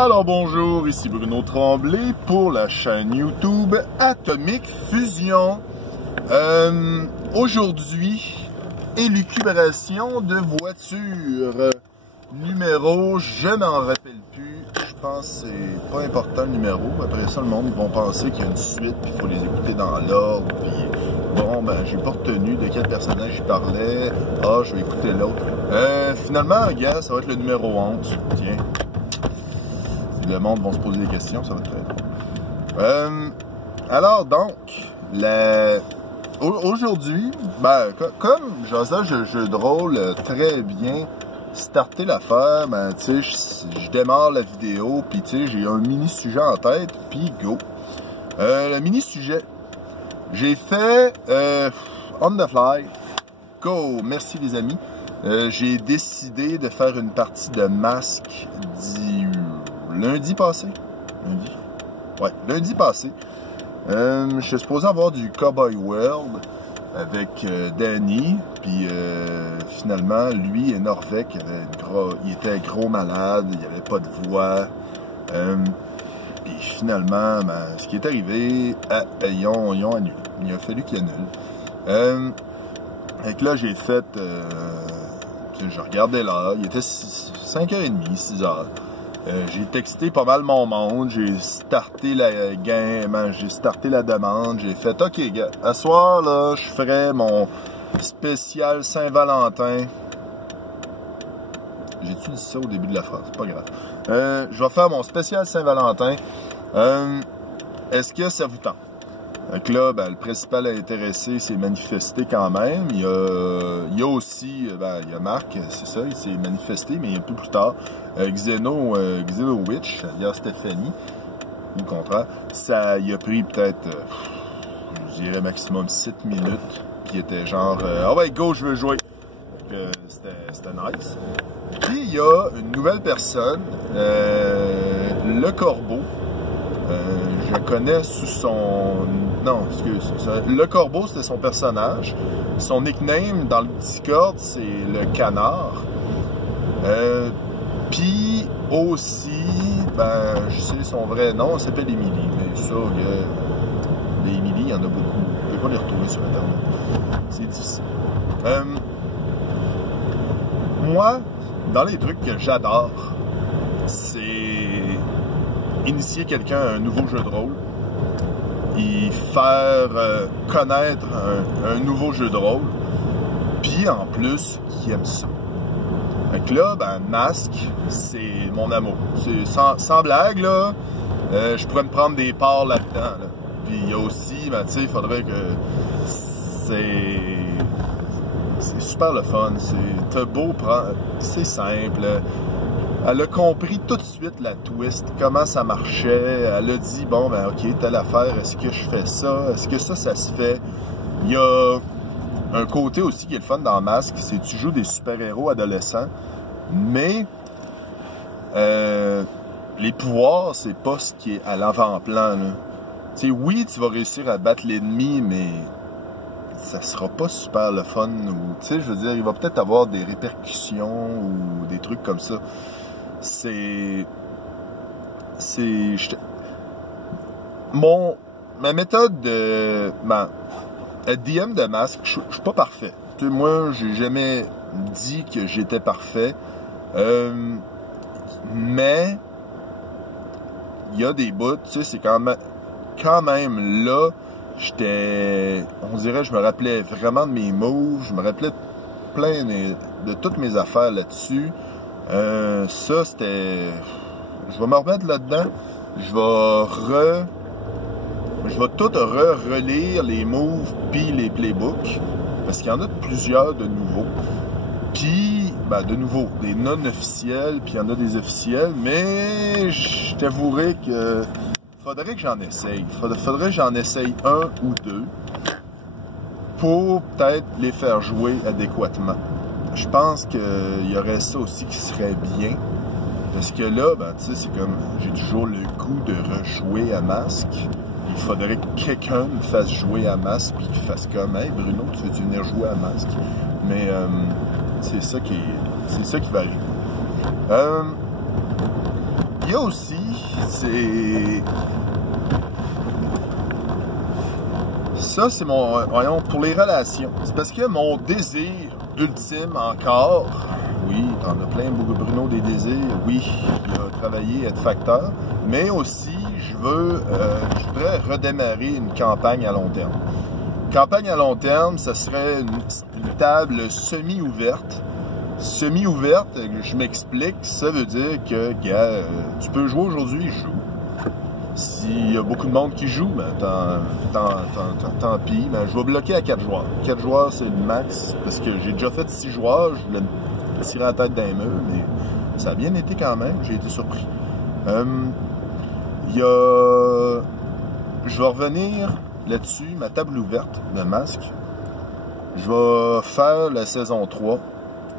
Alors bonjour, ici Bruno Tremblay pour la chaîne YouTube Atomic Fusion. Aujourd'hui, élucubration de voiture. Numéro, je n'en rappelle plus. Je pense que c'est pas important le numéro. Après ça, le monde vont penser qu'il y a une suite puis il faut les écouter dans l'ordre. Puis bon, ben j'ai pas retenu de quel personnage il parlait. Ah, je vais écouter l'autre. Finalement, gars, ça va être le numéro 11. Tiens. Le monde va se poser des questions, ça va être très drôle. Alors donc, aujourd'hui, ben, comme j'envisage le jeu de rôle très bien, starter l'affaire, ben, tu sais, je démarre la vidéo, puis tu sais, j'ai un mini-sujet en tête, puis go. Le mini-sujet, j'ai fait on the fly, go, merci les amis. J'ai décidé de faire une partie de masque lundi passé. Lundi passé. Je suis supposé avoir du Cowboy World avec Danny. Puis finalement, lui et Norvec, il était gros malade, il n'y avait pas de voix. Puis finalement, ben, ce qui est arrivé, ils ont annulé. Il a fallu qu'ils annulent. Et que là, j'ai fait... je regardais là, il était 5h30, 6h. J'ai texté pas mal mon monde, j'ai starté la game, j'ai starté la demande, j'ai fait OK, gars, à soir là, je ferai mon spécial Saint-Valentin. J'ai-tu dit ça au début de la phrase? Pas grave. Je vais faire mon spécial Saint-Valentin. Est-ce que ça vous tente? Donc là, ben, le principal intéressé s'est manifesté quand même. Il y a aussi, ben, il y a Marc, c'est ça, il s'est manifesté, mais un peu plus tard. Xeno Witch, alias Stéphanie, ou le contraire, ça il a pris peut-être, je dirais maximum 7 minutes. Puis il était genre, ah ouais, go, je veux jouer. C'était nice. Puis il y a une nouvelle personne, le Corbeau. Je connais sous son... Non, excuse. Le Corbeau, c'était son personnage. Son nickname dans le Discord, c'est le Canard. Puis aussi, ben, je sais son vrai nom, elle s'appelle Émilie. Mais ça, les Émilie, il y en a beaucoup. Vous ne pouvez pas les retrouver sur Internet. C'est difficile. Moi, dans les trucs que j'adore, c'est initier quelqu'un à un nouveau jeu de rôle et faire connaître un nouveau jeu de rôle, puis en plus, qui aime ça. Donc là, ben, masque, c'est mon amour. Sans blague, là, je pourrais me prendre des parts là-dedans. Là. Puis il y a aussi, ben, tu sais, il faudrait que c'est super le fun. C'est beau, c'est simple. Elle a compris tout de suite la twist, comment ça marchait. Elle a dit, bon, ben ok, telle affaire, est-ce que je fais ça? Est-ce que ça se fait? Il y a un côté aussi qui est le fun dans Masque, c'est que tu joues des super-héros adolescents, mais les pouvoirs, c'est pas ce qui est à l'avant-plan. Tu sais, oui, tu vas réussir à battre l'ennemi, mais ça sera pas super le fun. Tu sais, je veux dire, il va peut-être avoir des répercussions ou des trucs comme ça. Ma méthode de DM de masque, je suis pas parfait. Tu sais, moi, j'ai jamais dit que j'étais parfait. Mais il y a des bouts, tu sais, c'est quand même là, on dirait, je me rappelais vraiment de mes moves, je me rappelais plein de toutes mes affaires là-dessus. Ça, c'était... Je vais me remettre là-dedans. Je vais tout relire les moves puis les playbooks. Parce qu'il y en a plusieurs de nouveaux. Puis, ben, de nouveau, des non-officiels, puis il y en a des officiels. Mais je t'avouerai que faudrait que j'en essaye. Faudrait que j'en essaye un ou deux pour peut-être les faire jouer adéquatement. Je pense qu'il y aurait ça aussi qui serait bien. Parce que là, ben, tu sais, c'est comme, j'ai toujours le goût de rejouer à masque. Il faudrait que quelqu'un me fasse jouer à masque, puis qu'il fasse comme, hey Bruno, tu veux venir jouer à masque? Mais c'est ça qui va arriver. il y a aussi, ça, c'est mon... Voyons, pour les relations. C'est parce que mon désir ultime encore... Oui, t'en as plein, Bruno, des désirs. Oui, il a travaillé, être facteur. Mais aussi, je voudrais redémarrer une campagne à long terme. Campagne à long terme, ça serait une table semi-ouverte. Semi-ouverte, je m'explique, ça veut dire que, gars, tu peux jouer aujourd'hui, je joue. S'il y a beaucoup de monde qui joue, ben, tant pis. Ben, je vais bloquer à 4 joueurs. 4 joueurs, c'est le max, parce que j'ai déjà fait 6 joueurs. Je voulais me tirer la tête d'un mur, mais ça a bien été quand même. J'ai été surpris. Je vais revenir là-dessus, ma table ouverte de masque. Je vais faire la saison 3.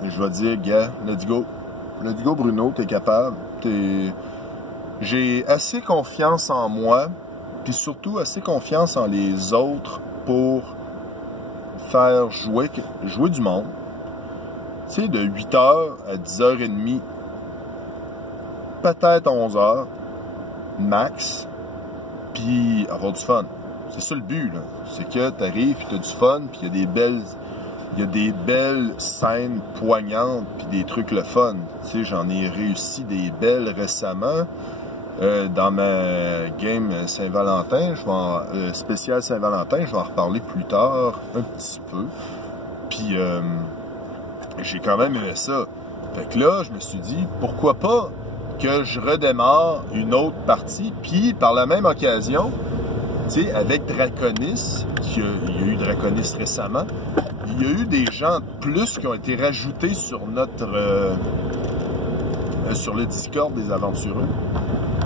Et je vais dire, gars, let's go. Let's go, Bruno, t'es capable. J'ai assez confiance en moi, puis surtout assez confiance en les autres pour faire jouer du monde. Tu sais, de 8h à 10h30, peut-être 11h, max, puis avoir du fun. C'est ça le but, là. C'est que tu arrives, puis tu as du fun, puis il y a des belles scènes poignantes, puis des trucs le fun. Tu sais, j'en ai réussi des belles récemment. Dans ma game Saint-Valentin, spécial Saint-Valentin, je vais en reparler plus tard, un petit peu. Puis, j'ai quand même aimé ça. Fait que là, je me suis dit, pourquoi pas que je redémarre une autre partie, puis par la même occasion, tu sais, avec Draconis, il y a eu Draconis récemment, il y a eu des gens de plus qui ont été rajoutés sur sur le Discord des aventureux.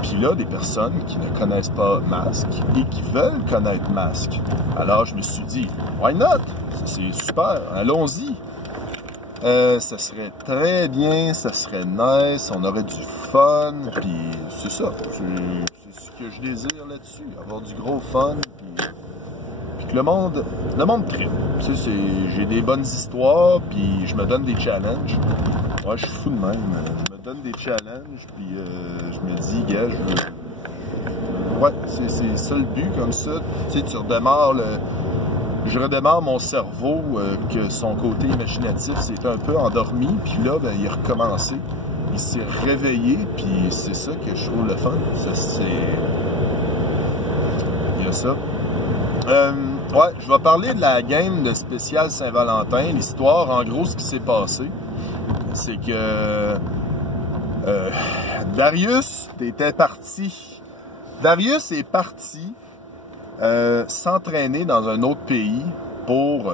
Puis là, des personnes qui ne connaissent pas Masque et qui veulent connaître Masque. Alors, je me suis dit, why not? C'est super, allons-y. Ça serait très bien, ça serait nice, on aurait du fun, puis c'est ça. C'est ce que je désire là-dessus, avoir du gros fun, puis que le monde tripe. Tu sais, j'ai des bonnes histoires, puis je me donne des challenges. Ouais, je suis fou de même. Je me donne des challenges, puis je me dis, gars, ouais, c'est ça le but, comme ça. Tu sais, je redémarre mon cerveau, que son côté imaginatif s'est un peu endormi, puis là, ben, il a recommencé. Il s'est réveillé, puis c'est ça que je trouve le fun. Il y a ça. Ouais, je vais parler de la game de spécial Saint-Valentin. L'histoire, en gros, ce qui s'est passé, c'est que Darius était parti. Darius est parti s'entraîner dans un autre pays pour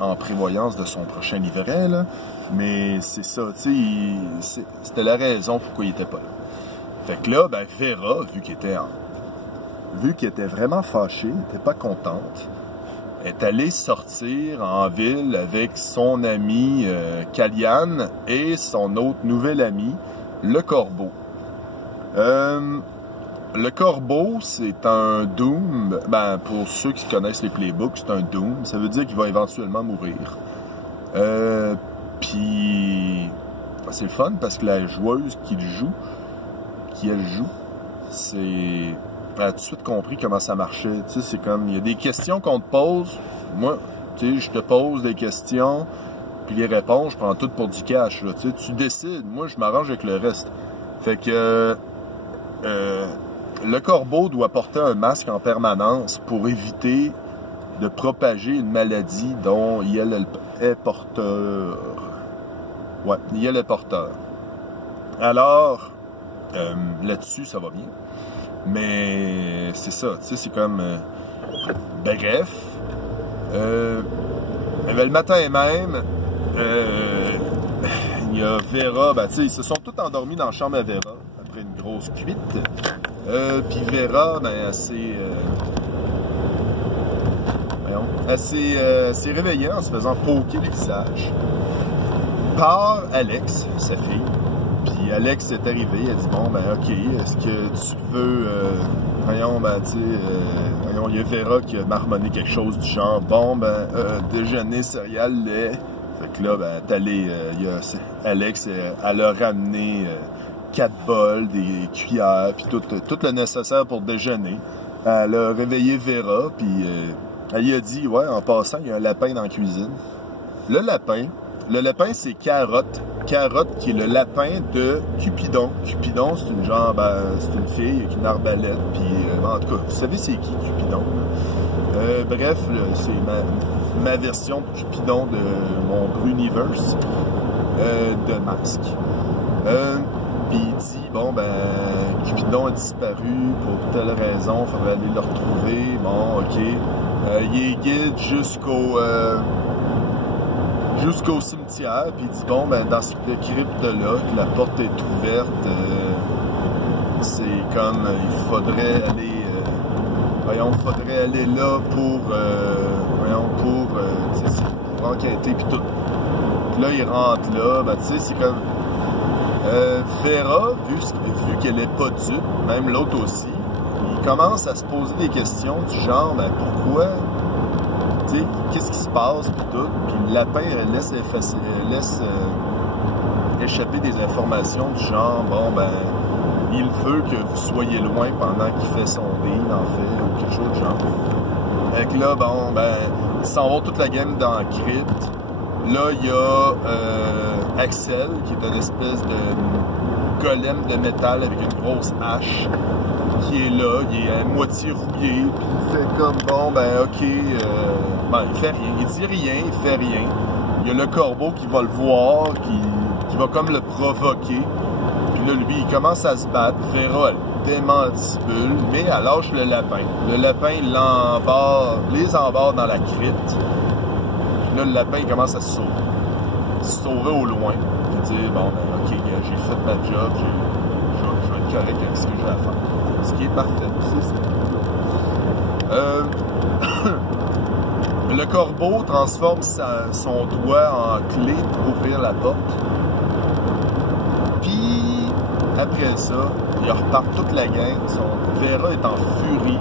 en prévoyance de son prochain livret, là. Mais c'est ça, tu sais, c'était la raison pourquoi il était pas là. Fait que là, ben Vera, vu qu'il était vraiment fâché, n'était pas contente, est allée sortir en ville avec son ami Kalian et son autre nouvel ami, le Corbeau. Le Corbeau, c'est un Doom. Ben, pour ceux qui connaissent les playbooks, c'est un Doom. Ça veut dire qu'il va éventuellement mourir. Puis, c'est le fun parce que la joueuse qui elle joue, elle a tout de suite compris comment ça marchait. Tu sais, c'est comme, il y a des questions qu'on te pose. Moi, tu sais, je te pose des questions, puis les réponses, je prends tout pour du cash. Là, tu sais, tu décides. Moi, je m'arrange avec le reste. Fait que le Corbeau doit porter un masque en permanence pour éviter de propager une maladie dont elle est porteur. Ouais, elle est porteur. Alors, là-dessus, ça va bien. Mais c'est ça, tu sais, c'est comme... bref. Le matin même, il y a Vera, ben tu sais, ils se sont tous endormis dans la chambre à Vera, après une grosse cuite. Puis Vera, ben, elle s'est réveillée en se faisant poker le visage par Alex, sa fille. Puis Alex est arrivé, elle a dit, bon, ben ok, est-ce que tu veux... ben tu sais, il y a Vera qui a marmonné quelque chose du genre, bon, ben, déjeuner, céréales, lait. Fait que là, ben, Alex, elle a ramené 4 bols, des cuillères, puis tout le nécessaire pour déjeuner. Elle a réveillé Vera, puis elle lui a dit, ouais, en passant, il y a un lapin dans la cuisine. Le lapin, c'est Carotte. Carotte, qui est le lapin de Cupidon. Cupidon, c'est une c'est une fille avec une arbalète, puis en tout cas, vous savez c'est qui Cupidon? Bref, c'est ma version de Cupidon de mon Bruniverse de masque. Puis il dit, bon, ben, Cupidon a disparu pour telle raison, il faudrait aller le retrouver. Bon, ok. Il est guide jusqu'au cimetière, puis il dit, bon, ben, dans cette crypte-là, que la porte est ouverte, c'est comme, il faudrait aller là pour enquêter, puis tout. Puis là, il rentre là, ben, tu sais, c'est comme... Vera, vu qu'elle n'est pas dupe, même l'autre aussi, il commence à se poser des questions du genre, ben pourquoi, tu sais, qu'est-ce qui se passe, puis tout, puis le lapin laisse échapper des informations du genre, bon ben, il veut que vous soyez loin pendant qu'il fait son deal, en fait, ou quelque chose du genre. Fait que là, bon, ben, ils s'en vont toute la game dans la crypte. Là, il y a Axel, qui est une espèce de golem de métal avec une grosse hache, qui est là, il est à moitié rouillé, puis il fait comme, bon, ben, ok, ben, il fait rien, il dit rien, il fait rien. Il y a le corbeau qui va le voir, qui va comme le provoquer, puis là, lui, il commence à se battre, Vera, elle démantibule, mais elle lâche le lapin. Le lapin, il les embarre dans la crypte. Là, le lapin, il commence à se sauver au loin. Il dit, bon, ben, ok, j'ai fait ma job, je vais être correct avec ce que j'ai à faire. Ce qui est parfait, c'est ça. Le corbeau transforme son doigt en clé pour ouvrir la porte. Puis, après ça, il repart toute la gang. Vera est en furie.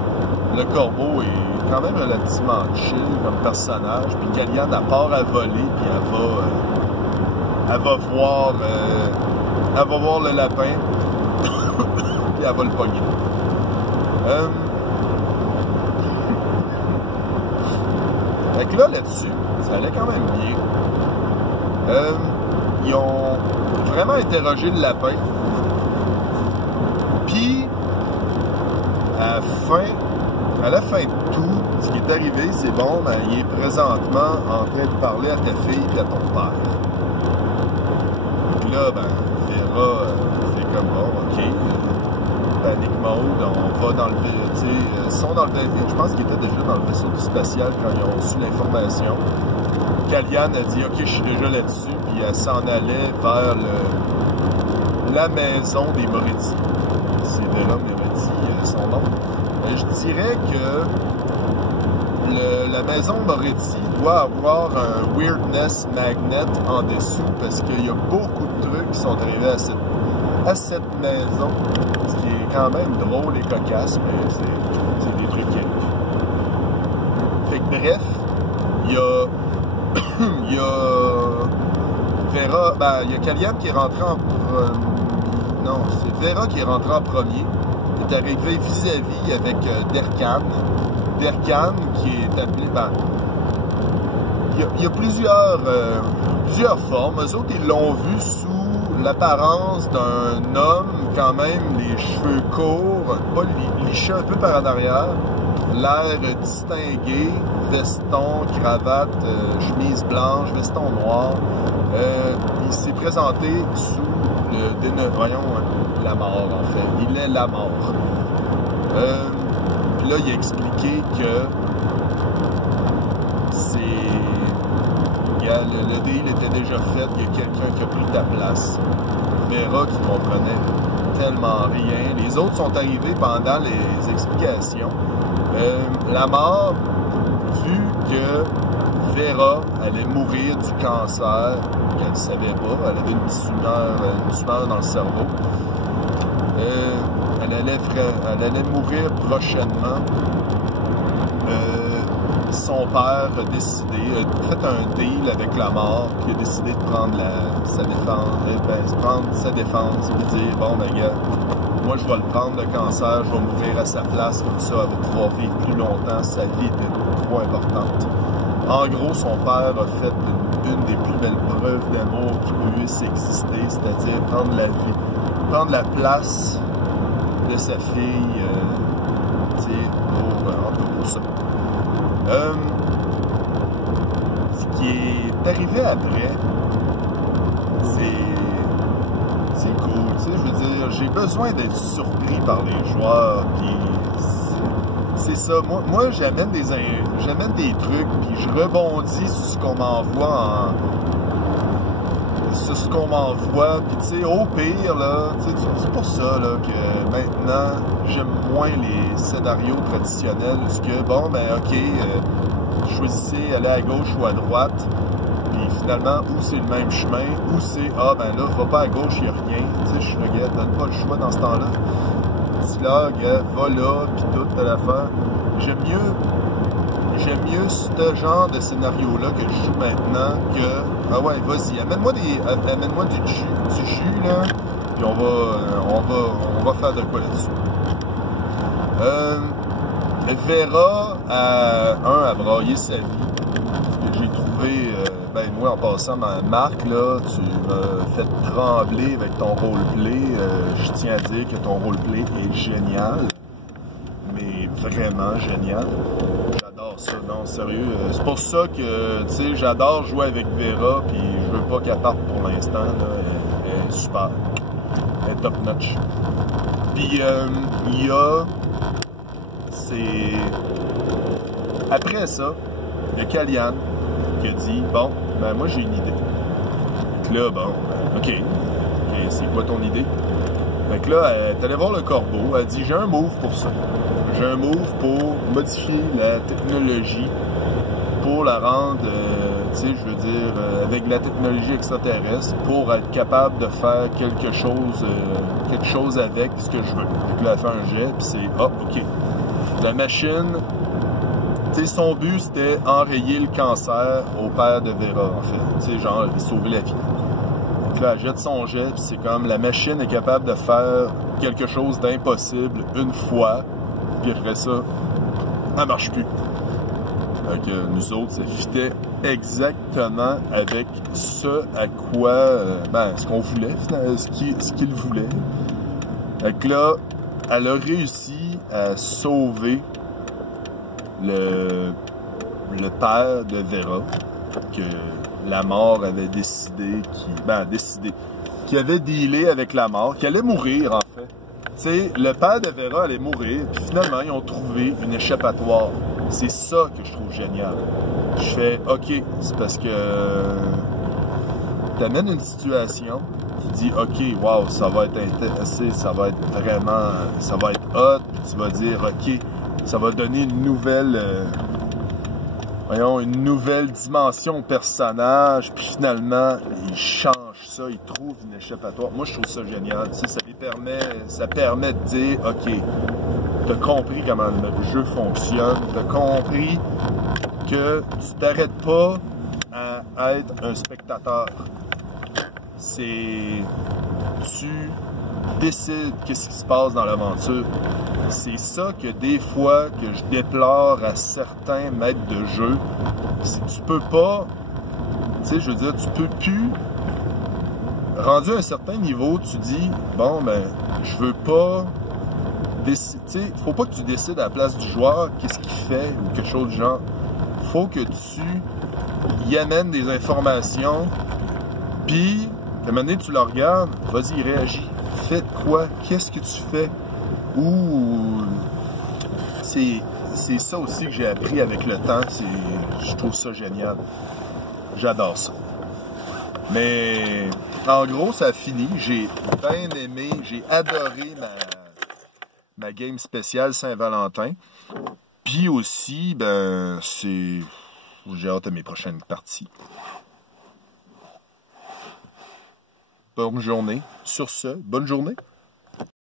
Le corbeau est quand même relativement chill comme personnage, puis Kalyan, elle part à voler, puis elle va voir le lapin, puis elle va le pogner. Fait que là-dessus, ça allait quand même bien. Ils ont vraiment interrogé le lapin, puis à la fin de tout, ce qui est arrivé, c'est bon, ben, il est présentement en train de parler à ta fille et à ton père. Donc là, ben, Vera fait comme bon, ok, panic mode, on va dans le vaisseau, tu sais, ils sont dans le vaisseau, je pense qu'ils étaient déjà dans le vaisseau spatial quand ils ont reçu l'information. Kalyan a dit, ok, je suis déjà là-dessus, puis elle s'en allait vers la maison des Moretti. C'est Vera Moretti, son nom. Je dirais que la maison Moretti doit avoir un weirdness magnet en dessous parce qu'il y a beaucoup de trucs qui sont arrivés à cette maison, ce qui est quand même drôle et cocasse, mais c'est des trucs qui arrivent. Fait que bref, il y a Vera, ben il y a Kalyan qui est rentré en non, c'est Vera qui est rentré en premier. Il est arrivé vis-à-vis avec Derkan. Derkan qui est appelé... Ben, il y a plusieurs formes. Eux autres, ils l'ont vu sous l'apparence d'un homme, quand même, les cheveux courts, pas lichés un peu par en arrière, l'air distingué, veston, cravate, chemise blanche, veston noir. Il s'est présenté sous la mort, en fait. Il est la mort. Puis là, il a expliqué que le deal était déjà fait, il y a quelqu'un qui a pris ta place. Vera qui comprenait tellement rien. Les autres sont arrivés pendant les explications. La mort, vu que Vera allait mourir du cancer, qu'elle ne savait pas, elle avait une tumeur dans le cerveau. Elle allait mourir prochainement. son père a décidé, a fait un deal avec la mort, puis a décidé de prendre prendre sa défense, puis dire, bon, ben, gars, moi, je vais le prendre, le cancer, je vais mourir à sa place, comme ça, elle va pouvoir vivre plus longtemps, sa vie était trop importante. En gros, son père a fait une des plus belles preuves d'amour qui puisse exister, c'est-à-dire prendre la vie, prendre la place de sa fille, pour ça. Ce qui est arrivé après, c'est cool, tu sais, je veux dire, j'ai besoin d'être surpris par les joueurs, puis c'est ça, moi j'amène des trucs, puis je rebondis sur ce qu'on m'envoie puis tu sais, au pire, là, c'est pour ça, là, que maintenant, j'aime moins les scénarios traditionnels, parce que, bon, ben, ok, choisissez aller à gauche ou à droite, puis finalement, ou c'est le même chemin, ou c'est, ah, ben là, va pas à gauche, il n'y a rien, tu sais, je suis le gars, donne pas le choix dans ce temps-là. Dis là, gars, va là, puis toute l'affaire. J'aime mieux ce genre de scénario-là que je joue maintenant que, ah ouais, vas-y, amène-moi du jus, là, puis on va faire de quoi là-dessus. Vera a braillé sa vie. J'ai trouvé, ben moi en passant, Marc, là, tu m'as fait trembler avec ton roleplay. Je tiens à dire que ton roleplay est génial, mais vraiment génial. J'adore ça, non, sérieux. C'est pour ça que, tu sais, j'adore jouer avec Vera, puis je veux pas qu'elle parte pour l'instant, là. Elle est super. Elle est top notch. Puis, il y a... Après ça, il y a Kalian qui a dit, bon, ben moi j'ai une idée. Fait que là, bon, ok, c'est quoi ton idée? Fait que là, elle est allée voir le corbeau, elle a dit, j'ai un move pour ça. J'ai un move pour modifier la technologie, pour la rendre, tu sais, je veux dire, avec la technologie extraterrestre, pour être capable de faire quelque chose avec ce que je veux. Fait que là, elle fait un jet, puis c'est, ah, ok. La machine, tu sais, son but, c'était enrayer le cancer au père de Vera, en fait. Tu sais, genre, sauver la vie. Donc là, elle jette son jet, puis c'est comme la machine est capable de faire quelque chose d'impossible une fois, puis après ça, elle marche plus. Donc, nous autres, ça fitait exactement avec ce à quoi, ce qu'on voulait, ce qu'il voulait. Donc là, elle a réussi à sauver le père de Vera, que la mort avait décidé, qui avait dealé avec la mort, qui allait mourir en fait. Tu sais, le père de Vera allait mourir, puis finalement ils ont trouvé une échappatoire. C'est ça que je trouve génial. Je fais, ok, c'est parce que t'amènes une situation, tu dis, ok, wow, ça va être intéressant, ça va être hot, puis tu vas dire, ok, ça va donner une nouvelle dimension au personnage, puis finalement, il change ça, il trouve une échappatoire. Moi, je trouve ça génial, tu sais, ça permet de dire, ok, t'as compris comment le jeu fonctionne, t'as compris que tu t'arrêtes pas à être un spectateur. Tu décides qu'est-ce qui se passe dans l'aventure. C'est ça que des fois que je déplore à certains maîtres de jeu. Tu peux pas, tu sais, je veux dire, tu peux plus, rendu à un certain niveau, tu dis, bon, ben, je veux pas décider, tu sais, faut pas que tu décides à la place du joueur qu'est-ce qu'il fait ou quelque chose du genre. Faut que tu y amènes des informations, puis à un moment donné, tu le regardes, vas-y, réagis. Fais quoi? Qu'est-ce que tu fais? Ou c'est ça aussi que j'ai appris avec le temps. Je trouve ça génial. J'adore ça. Mais en gros, ça a fini. J'ai bien aimé, j'ai adoré ma game spéciale Saint-Valentin. Puis aussi, ben, j'ai hâte à mes prochaines parties. Bonne journée. Sur ce, bonne journée.